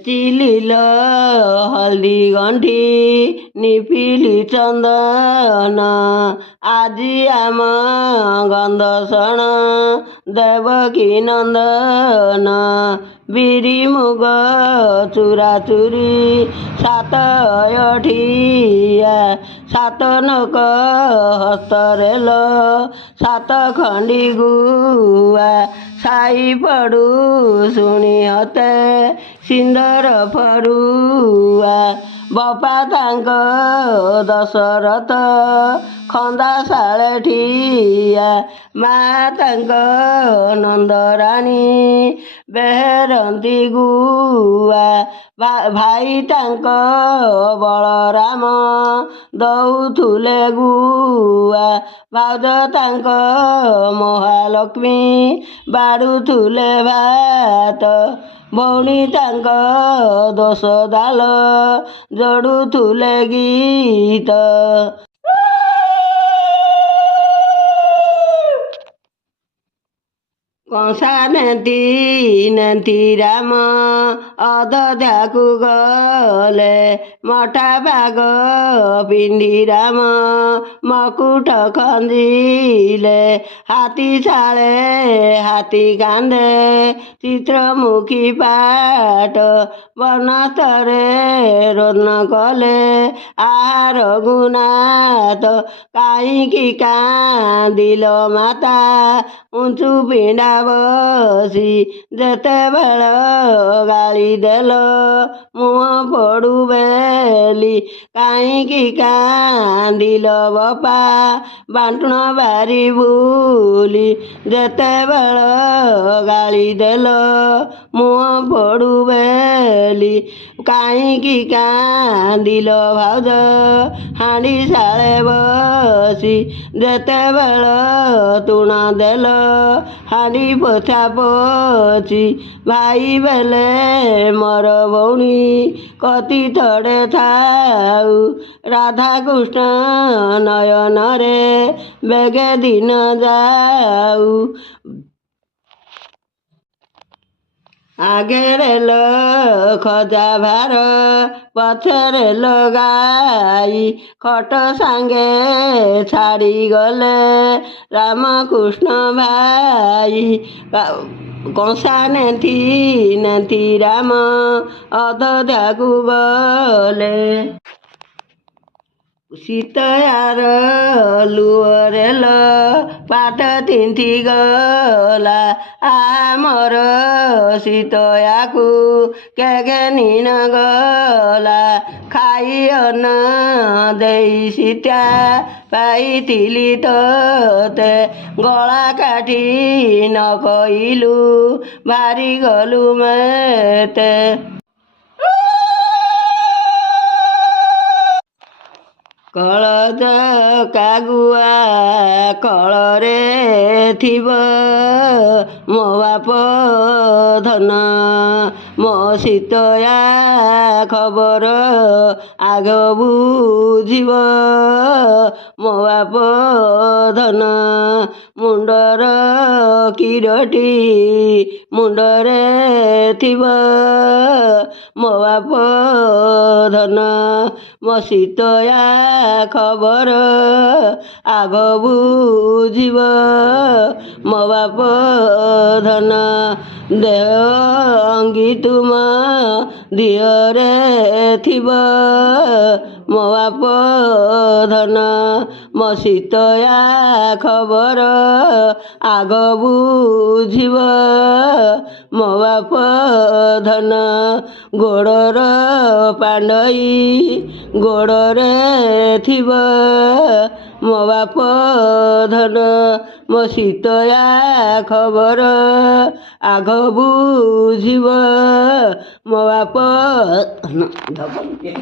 ଚିଲିଲ ହଳଦୀ ଗଣ୍ଠି ନିପିଲି ଚନ୍ଦନ ଆଜି ଆମ ଗନ୍ଧସଣ ଦେବକୀ ନନ୍ଦନ ବିରି ମୁଗ ଚୁରା ଚୁରି ସାତ ଅୟଠିଆ ସାତ ନକ ହସ୍ତରେ ଲ ସାତ ଖଣ୍ଡି ଗୁଆ ସାଇ ପଡ଼ୁ ଶୁଣି ହତେ ସିନ୍ଦର ଫରୁଆ ବପା ତାଙ୍କ ଦଶରଥ ଖନ୍ଦା ଶାଳେ ଠିଆ ମା ତାଙ୍କ ନନ୍ଦରାଣୀ ବେହେରନ୍ତି ଗୁଆ ଭାଇ ତାଙ୍କ ବଳରାମ ଦଉଥିଲେ ଗୁଆ ଭାଉଜ ତାଙ୍କ ମହାଲକ୍ଷ୍ମୀ ବାଡ଼ୁଥିଲେ ଭାତ ଭଉଣୀ ତାଙ୍କ ଦୋଷ ଦାଲ ଯୋଡ଼ୁଥିଲେ ଗୀତ। କଂସା ନେନ୍ତି ରାମ ଅଯୋଧ୍ୟାକୁ ଗଲେ ମଠା ବାଗ ପିନ୍ଧି ରାମ ମକୁଟ ଖଞ୍ଜିଲେ ହାତୀ ଶାଳେ ହାତୀ କାନ୍ଧେ ଚିତ୍ରମୁଖୀ ପାଟ ବନସ୍ତରେ ରୋଦନ କଲେ ଆହାର ଗୁନାଥ କାହିଁକି କାନ୍ଦିଲ ମାତା ଉଞ୍ଚୁ ପିଣ୍ଡା ବସି ଯେତେବେଳେ ଗାଳି ଦେଲ ମୁହଁ ପୋଡ଼ୁ ବେଲି କାହିଁକି କାନ୍ଦିଲ ବପା ବାଣ୍ଟୁଣ ବାରି ବୁଲି ଯେତେବେଳେ ଗାଳି ଦେଲ ମୁହଁ ପୋଡ଼ୁ ବେଲି କାହିଁକି କାନ୍ଦିଲ ଭାଉଜ ହାଣ୍ଡି ଶାଳେ ବସି ଯେତେବେଳେ ତୁଣ ଦେଲ ହାଣ୍ଡି ପୋଛା ପୋଛି ଭାଇ ବେଲେ ମୋର ଭଉଣୀ କତି ତଡ଼େ ଥାଉ ରାଧାକୃଷ୍ଣ ନୟନରେ ବେଗେ ଦିନ ଯାଉ ଆଗରେ ଲ ଖଜା ଭାର ପଛରେ ଲଗାଇ ଖଟ ସାଙ୍ଗେ ଛାଡ଼ିଗଲେ ରାମକୃଷ୍ଣ ଭାଇ କଂସା ନେନ୍ତି ରାମ ଅଯୋଧ୍ୟାକୁ ଗଲେ ସୀତାର ଲୁଅରେ ଲ ପାଠ ତିନ୍ଥି ଗଲା ଆମର ସୀତୟାକୁ କେଘେନିନ ଗଲା ଖାଇ ଅନ୍ନ ଦେଇ ସୀତା ପାଇଥିଲି ତୋତେ ଗଳା କାଠି ନ କହିଲୁ ଭାରି ଗଲୁ ମେତେ। କଳଜ କାଗୁଆ କଳରେ ଥିବ ମୋ ବାପ ଧନ ମୋ ସୀତୟା ଖବର ଆଗ ବୁଝିବ ମୋ ବାପ ଧନ ମୁଣ୍ଡର କିରଟି ମୁଣ୍ଡରେ ଥିବ ମୋ ବାପ ଧନ ମୋ ସୀତୟା ଖବର ଆଗ ବୁଝିବ ମୋ ବାପ ଧନ ଦେହ ଅଙ୍ଗି ତୁମ ଦିହରେ ଥିବ ମୋ ବାପ ଧନ ମୋ ସୀତୟା ଖବର ଆଗ ବୁଝିବ ମୋ ବାପ ଧନ ଗୋଡ଼ର ପାଣ୍ଡଇ ଗୋଡ଼ରେ ଥିବ ମୋ ବାପ ଧନ ମୋ ସୀତୟା ଖବର ଆଗ ବୁଝିବ ମୋ ବାପ ଧନ।